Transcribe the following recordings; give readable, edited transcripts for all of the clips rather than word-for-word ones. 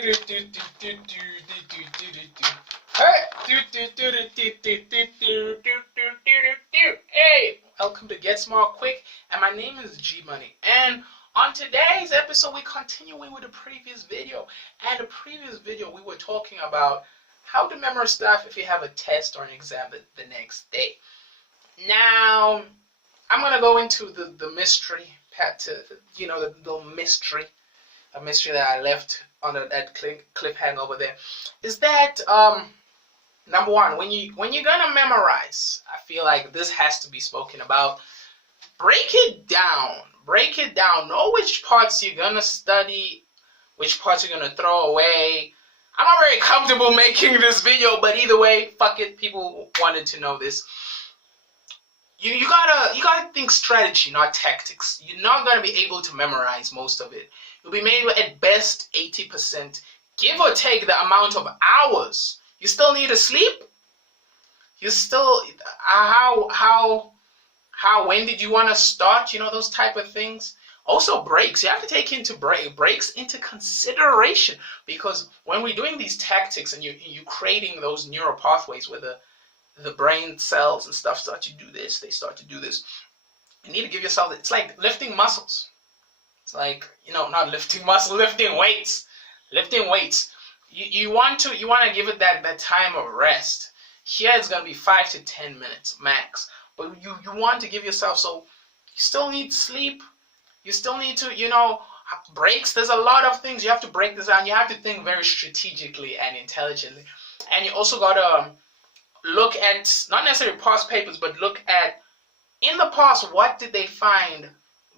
Hey, welcome to Get Smart Quick, and my name is G Money. And on today's episode, we're continuing with the previous video. And the previous video, we were talking about how to memorize stuff if you have a test or an exam the next day. Now, I'm gonna go into the mystery part, the little mystery. A mystery that I left under that cliffhanger over there is that number one, when you're gonna memorize, I feel like this has to be spoken about. Break it down. Know which parts you're gonna study, which parts you're gonna throw away. I'm not very comfortable making this video, but either way, fuck it. People wanted to know this. You gotta think strategy, not tactics. You're not gonna be able to memorize most of it. You'll be made at best 80%, give or take the amount of hours. You still need to sleep. You still when did you want to start? Those type of things. Also breaks. You have to take breaks into consideration, because when we're doing these tactics and you're creating those neural pathways where the brain cells and stuff start to do this, they start to do this. You need to give yourself, it's like lifting muscles. It's like, not lifting muscle, lifting weights. You want to give it that time of rest. Here it's going to be 5 to 10 minutes max. But you want to give yourself, so you still need sleep. You still need to, breaks. There's a lot of things. You have to break this down. You have to think very strategically and intelligently. And you also got to look at, not necessarily past papers, but look at, in the past, what did they find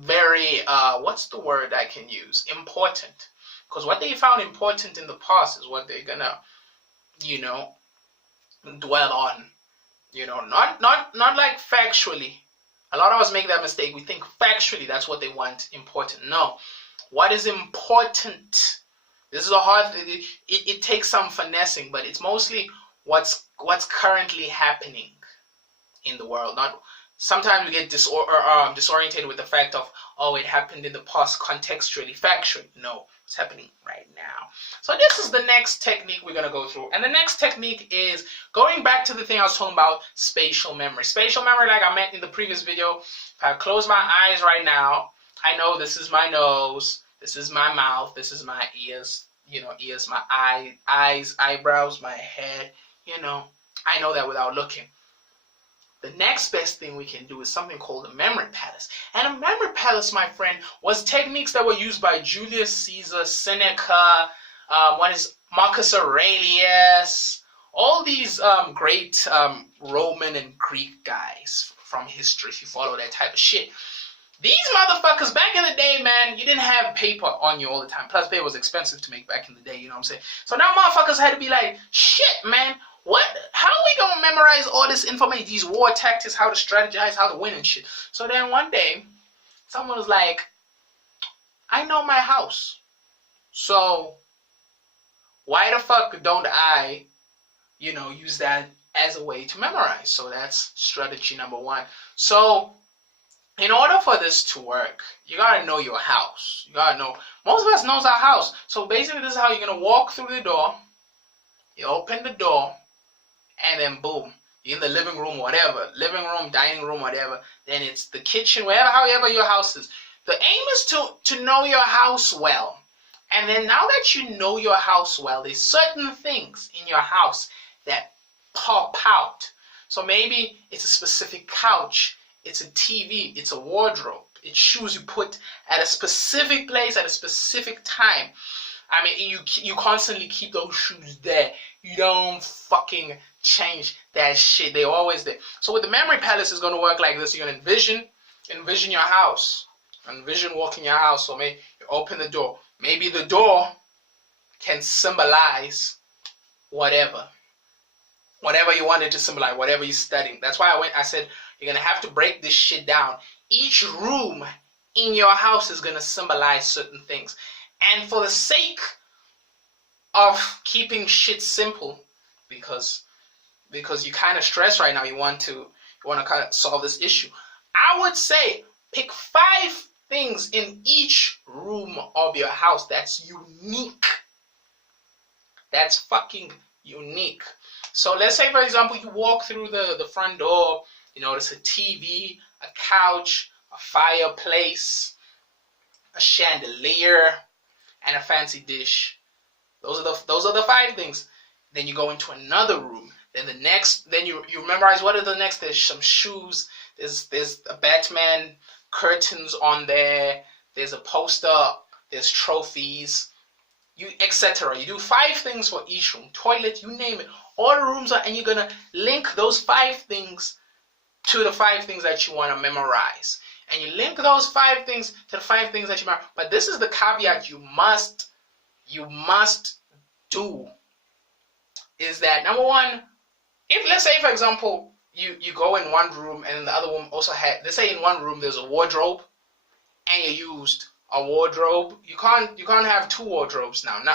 very, what's the word I can use? Important. Because what they found important in the past is what they're gonna, dwell on. Not like factually. A lot of us make that mistake. We think factually that's what they want important. No. What is important? This is a hard thing. It takes some finessing, but it's mostly what's currently happening in the world. Sometimes we get disoriented with the fact of, it happened in the past, contextually, factually. No, it's happening right now. So this is the next technique we're going to go through. And the next technique is going back to the thing I was talking about, spatial memory. Spatial memory, like I meant in the previous video, if I close my eyes right now, I know this is my nose, this is my mouth, this is my ears, ears, my eyes, eyebrows, my head, I know that without looking. The next best thing we can do is something called a memory palace. And a memory palace, my friend, was techniques that were used by Julius Caesar, Seneca, Marcus Aurelius, all these great Roman and Greek guys from history, if you follow that type of shit. These motherfuckers, back in the day, man, you didn't have paper on you all the time. Plus, paper was expensive to make back in the day, you know what I'm saying? So now motherfuckers had to be like, shit, man, how are we gonna memorize all this information, these war tactics, how to strategize, how to win and shit? So then one day, someone was like, I know my house. So why the fuck don't I, use that as a way to memorize? So that's strategy number one. So in order for this to work, you gotta know your house. You gotta know, most of us knows our house. So basically this is how you're gonna walk through the door. You open the door, and then boom, you're in the living room, whatever, living room, dining room, whatever. Then it's the kitchen, however your house is. The aim is to know your house well. And then now that you know your house well, there's certain things in your house that pop out. So maybe it's a specific couch, it's a TV, it's a wardrobe, it's shoes you put at a specific place at a specific time. I mean, you constantly keep those shoes there. You don't fucking change that shit. They're always there. So with the memory palace, it's going to work like this. You're going to envision your house. Envision walking your house. So maybe you open the door. Maybe the door can symbolize whatever. Whatever you wanted to symbolize, whatever you're studying. That's why I said you're going to have to break this shit down. Each room in your house is going to symbolize certain things. And for the sake of keeping shit simple, because you're kind of stressed right now, you want to kind of solve this issue, I would say pick 5 things in each room of your house that's unique. That's fucking unique. So let's say, for example, you walk through the front door, you notice a TV, a couch, a fireplace, a chandelier, and a fancy dish. Those are the 5 things. Then you go into another room. Then you memorize what are the next. There's some shoes. There's a Batman curtains on there. There's a poster. There's trophies. Etc. You do 5 things for each room. Toilet, you name it. All the rooms are, and you're gonna link those 5 things to the 5 things that you want to memorize. And you link those 5 things to the 5 things that you memorize. But this is the caveat you must do. Is that number 1? If let's say, for example, you go in one room and the other room also had, let's say in one room there's a wardrobe, and you used a wardrobe. You can't have 2 wardrobes now. You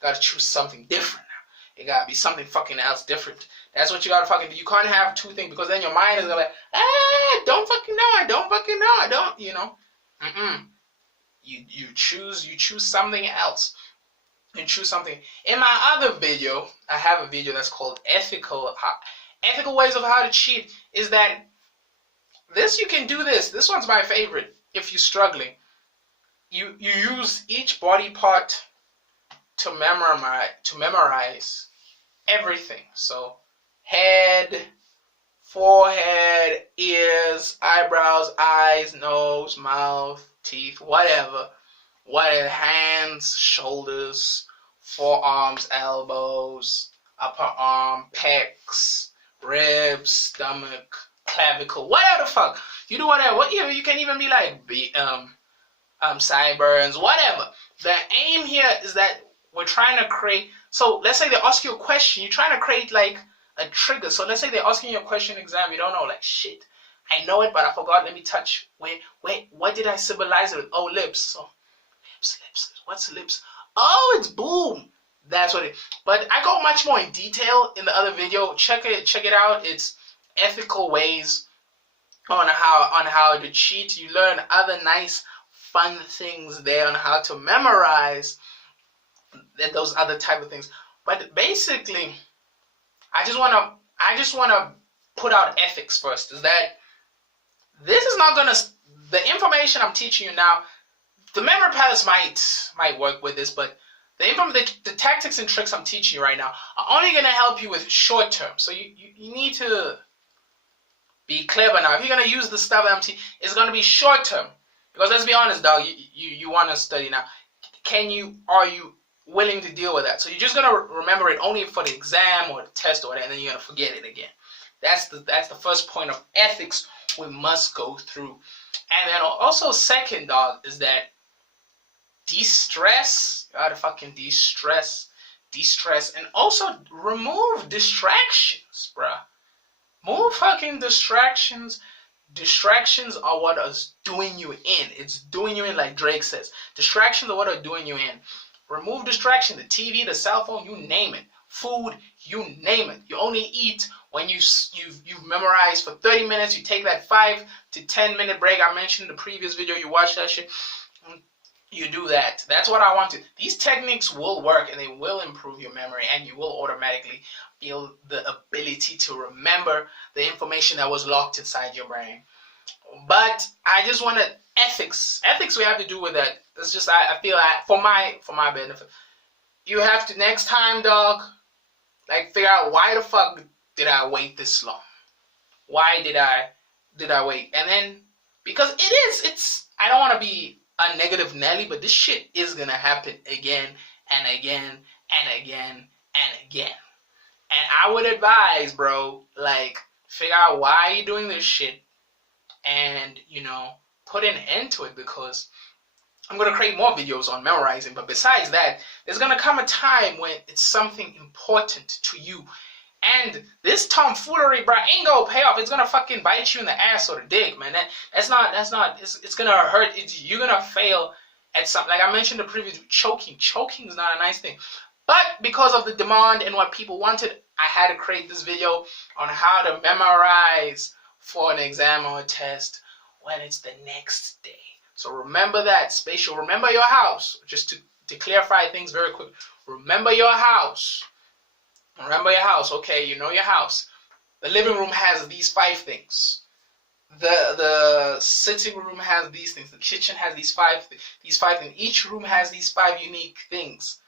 gotta choose something different now. It gotta be something fucking else different. That's what you gotta fucking do. You can't have 2 things, because then your mind is gonna be like, don't fucking know. I don't fucking know. I don't, you know. You choose something else. And choose something. In my other video, I have a video that's called ethical ways of how to cheat. Is that this, you can do this. This one's my favorite. If you're struggling, you use each body part to memorize everything. So head, forehead, ears, eyebrows, eyes, nose, mouth, teeth, whatever, hands, shoulders, forearms, elbows, upper arm, pecs, ribs, stomach, clavicle, whatever the fuck. You do whatever. You can even be like sideburns, whatever. The aim here is that we're trying to create. So let's say they ask you a question. You're trying to create like a trigger. So let's say they're asking you a question in exam. You don't know, like, shit, I know it, but I forgot. Let me touch. Wait, what did I symbolize it with? Oh, lips. So lips. What's lips? Oh, it's boom. That's what it. But I go much more in detail in the other video. Check it out. It's ethical ways on how to cheat. You learn other nice, fun things there on how to memorize and those other type of things. But basically, I just wanna put out ethics first. Is that this is not gonna, the information I'm teaching you now. The memory palace might work with this, but the tactics and tricks I'm teaching you right now are only gonna help you with short term. So you need to be clever now. If you're gonna use the stuff that I'm teaching, it's gonna be short term. Because let's be honest, dog, you want to study now. Are you willing to deal with that? So you're just gonna remember it only for the exam or the test or whatever, and then you're gonna forget it again. That's the first point of ethics we must go through. And then also second, dog, is that de-stress. You gotta fucking de-stress, and also remove distractions, bruh. Move fucking distractions. Distractions are what is doing you in. It's doing you in, like Drake says. Distractions are what are doing you in. Remove distraction. The TV, the cell phone, you name it. Food, you name it. You only eat when you've memorized for 30 minutes. You take that 5 to 10 minute break I mentioned in the previous video. You watch that shit. You do that. That's what I want to. These techniques will work and they will improve your memory, and you will automatically feel the ability to remember the information that was locked inside your brain. But I just want to ethics we have to do with that. It's just I feel like for my benefit, you have to next time, dog, like figure out why the fuck did I wait this long? Why did I wait? And then because it's I don't want to be a negative Nelly, but this shit is gonna happen again and again and again and again. And I would advise, bro, like, figure out why you're doing this shit and, put an end to it, because I'm going to create more videos on memorizing. But besides that, there's going to come a time when it's something important to you. And this tomfoolery, bro, ain't going to pay off. It's going to fucking bite you in the ass or the dick, man. That's not, it's going to hurt. You're going to fail at something. Like I mentioned in the previous, choking. Choking is not a nice thing. But because of the demand and what people wanted, I had to create this video on how to memorize for an exam or a test when it's the next day. So remember that. Spatial, remember your house. Just to clarify things very quick. Remember your house. Remember your house. Okay, you know your house. The living room has these 5 things. The sitting room has these things. The kitchen has these five things. Each room has these 5 unique things.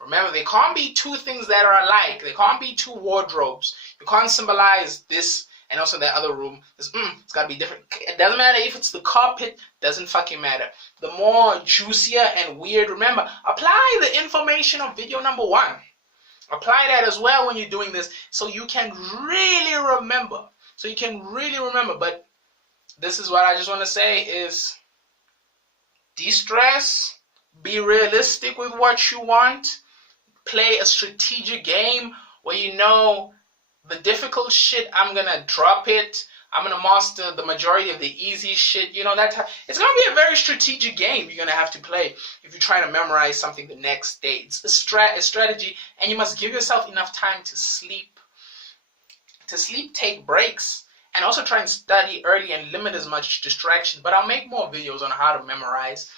Remember, there can't be 2 things that are alike. There can't be 2 wardrobes. You can't symbolize this and also that other room. It's got to be different. It doesn't matter if it's the carpet. Doesn't fucking matter. The more juicier and weird, remember, apply the information of video number 1. Apply that as well when you're doing this so you can really remember. But this is what I just want to say is de-stress, be realistic with what you want, play a strategic game where you know the difficult shit, I'm going to drop it. I'm going to master the majority of the easy shit. You know, it's going to be a very strategic game you're going to have to play if you're trying to memorize something the next day. It's a strategy, and you must give yourself enough time to sleep. Take breaks, and also try and study early and limit as much distraction. But I'll make more videos on how to memorize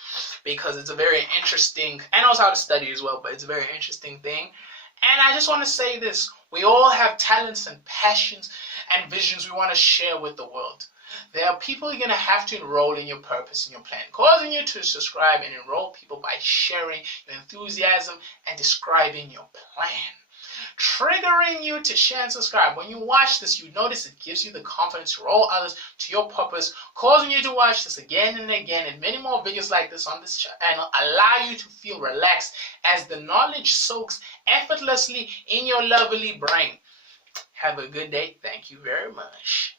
because it's a very interesting, and also how to study as well, but it's a very interesting thing. And I just want to say this. We all have talents and passions and visions we want to share with the world. There are people you're going to have to enroll in your purpose and your plan, causing you to subscribe and enroll people by sharing your enthusiasm and describing your plan. Triggering you to share and subscribe. When you watch this, you notice it gives you the confidence to roll others to your purpose, causing you to watch this again and again, and many more videos like this on this channel allow you to feel relaxed as the knowledge soaks effortlessly in your lovely brain. Have a good day. Thank you very much.